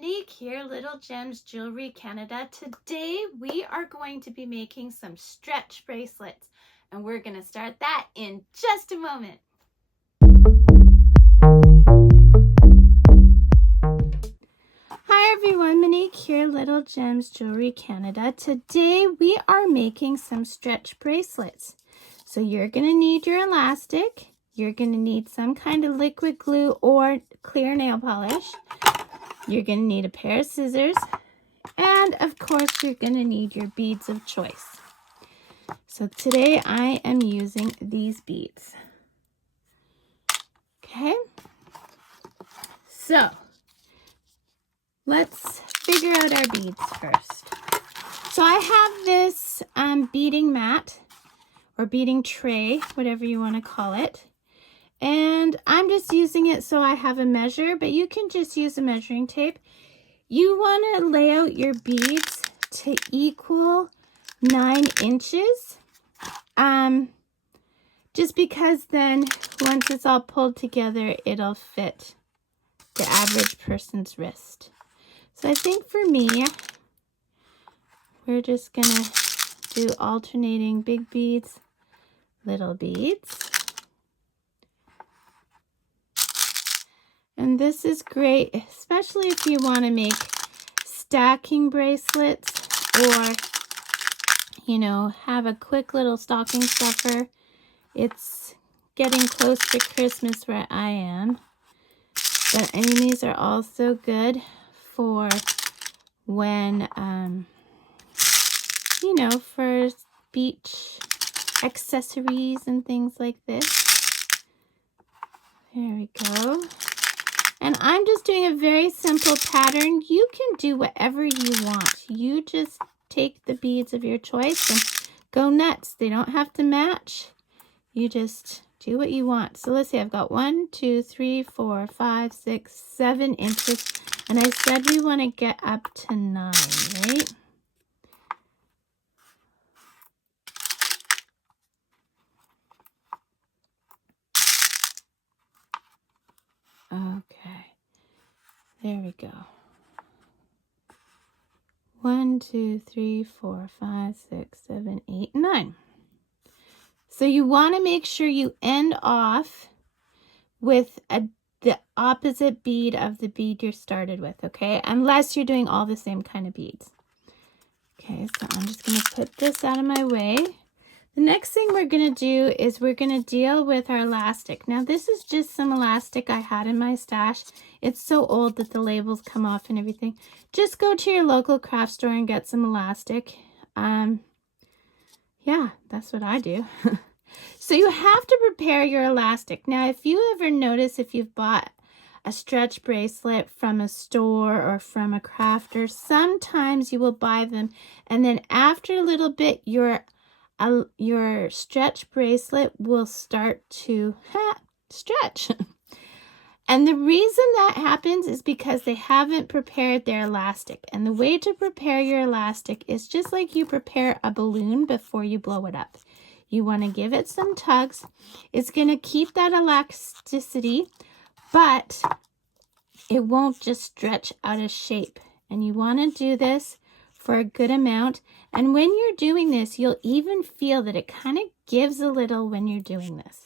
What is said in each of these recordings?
Monique here, Little Gems Jewelry Canada. Today we are going to be making some stretch bracelets, and we're going to start that in just a moment. Hi everyone, Monique here, Little Gems Jewelry Canada. Today we are making some stretch bracelets. So you're going to need your elastic, you're going to need some kind of liquid glue or clear nail polish. You're going to need a pair of scissors, and of course you're going to need your beads of choice. So today I am using these beads. Okay, so let's figure out our beads first. So I have this beading mat or beading tray, whatever you want to call it. And I'm just using it so I have a measure, but you can just use a measuring tape. You want to lay out your beads to equal 9 inches. Just because then once it's all pulled together, it'll fit the average person's wrist. So I think for me, we're just gonna do alternating big beads, little beads. And this is great, especially if you want to make stacking bracelets or, you know, have a quick little stocking stuffer. It's getting close to Christmas where I am. But I mean, these are also good for when, you know, for beach accessories and things like this. There we go. And I'm just doing a very simple pattern. You can do whatever you want. You just take the beads of your choice and go nuts. They don't have to match. You just do what you want. So let's see, I've got 1, 2, 3, 4, 5, 6, 7 inches. And I said we want to get up to 9, right? Okay, there we go. 1, 2, 3, 4, 5, 6, 7, 8, 9. So you want to make sure you end off with the opposite bead of the bead you started with, okay? Unless you're doing all the same kind of beads. Okay, so I'm just going to put this out of my way. The next thing we're going to do is we're going to deal with our elastic. Now this is just some elastic I had in my stash. It's so old that the labels come off and everything. Just go to your local craft store and get some elastic. Yeah, that's what I do. So you have to prepare your elastic. Now if you ever notice, if you've bought a stretch bracelet from a store or from a crafter, sometimes you will buy them and then after a little bit your stretch bracelet will start to stretch. And the reason that happens is because they haven't prepared their elastic. And the way to prepare your elastic is just like you prepare a balloon before you blow it up. You want to give it some tugs. It's going to keep that elasticity, but it won't just stretch out of shape. And you want to do this for a good amount. And when you're doing this, you'll even feel that it kind of gives a little when you're doing this.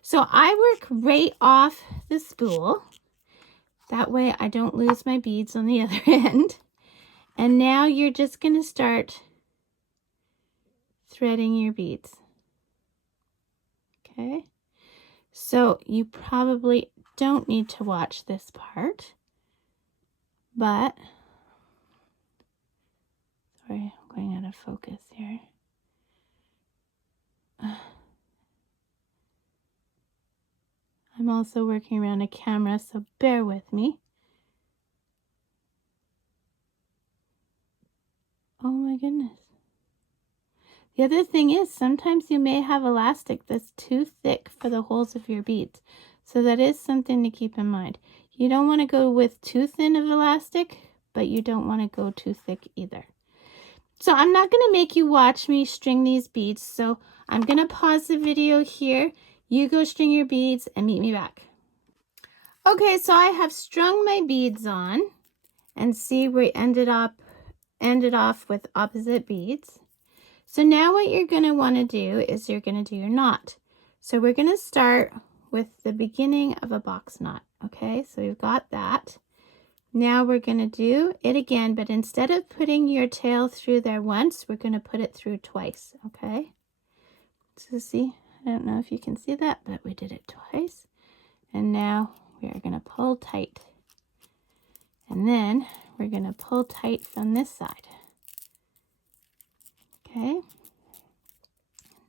So I work right off the spool. That way I don't lose my beads on the other end. And now you're just going to start threading your beads. Okay. So you probably don't need to watch this part, but sorry, I'm going out of focus here. I'm also working around a camera, so bear with me. Oh my goodness. The other thing is sometimes you may have elastic that's too thick for the holes of your beads. So that is something to keep in mind. You don't want to go with too thin of elastic, but you don't want to go too thick either. So I'm not going to make you watch me string these beads. So I'm going to pause the video here. You go string your beads and meet me back. Okay, so I have strung my beads on. And see, we ended off with opposite beads. So now what you're going to want to do is you're going to do your knot. So we're going to start with the beginning of a box knot. Okay, so we've got that. Now we're going to do it again, but instead of putting your tail through there once, we're going to put it through twice. Okay, so see, I don't know if you can see that, but we did it twice. And now we are going to pull tight. And then we're going to pull tight from this side. Okay,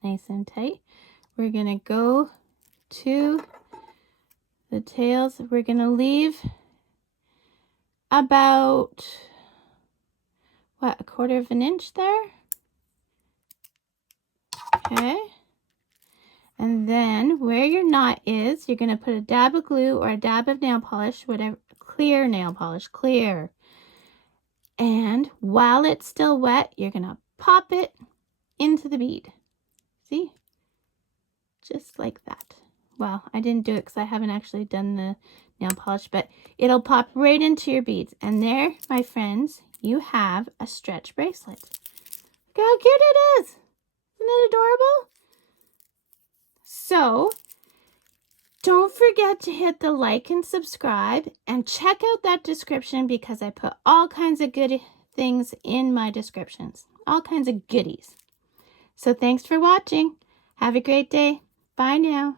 nice and tight. We're going to go to the tails. We're going to leave about, what, 1/4 of an inch there? Okay. And then where your knot is, you're going to put a dab of glue or a dab of nail polish, whatever, clear nail polish, clear. And while it's still wet, you're going to pop it into the bead. See? Just like that. Well, I didn't do it because I haven't actually done the nail polish, but it'll pop right into your beads. And there, my friends, you have a stretch bracelet. Look how cute it is. Isn't it adorable? So, don't forget to hit the like and subscribe and check out that description because I put all kinds of good things in my descriptions. All kinds of goodies. So thanks for watching. Have a great day. Bye now.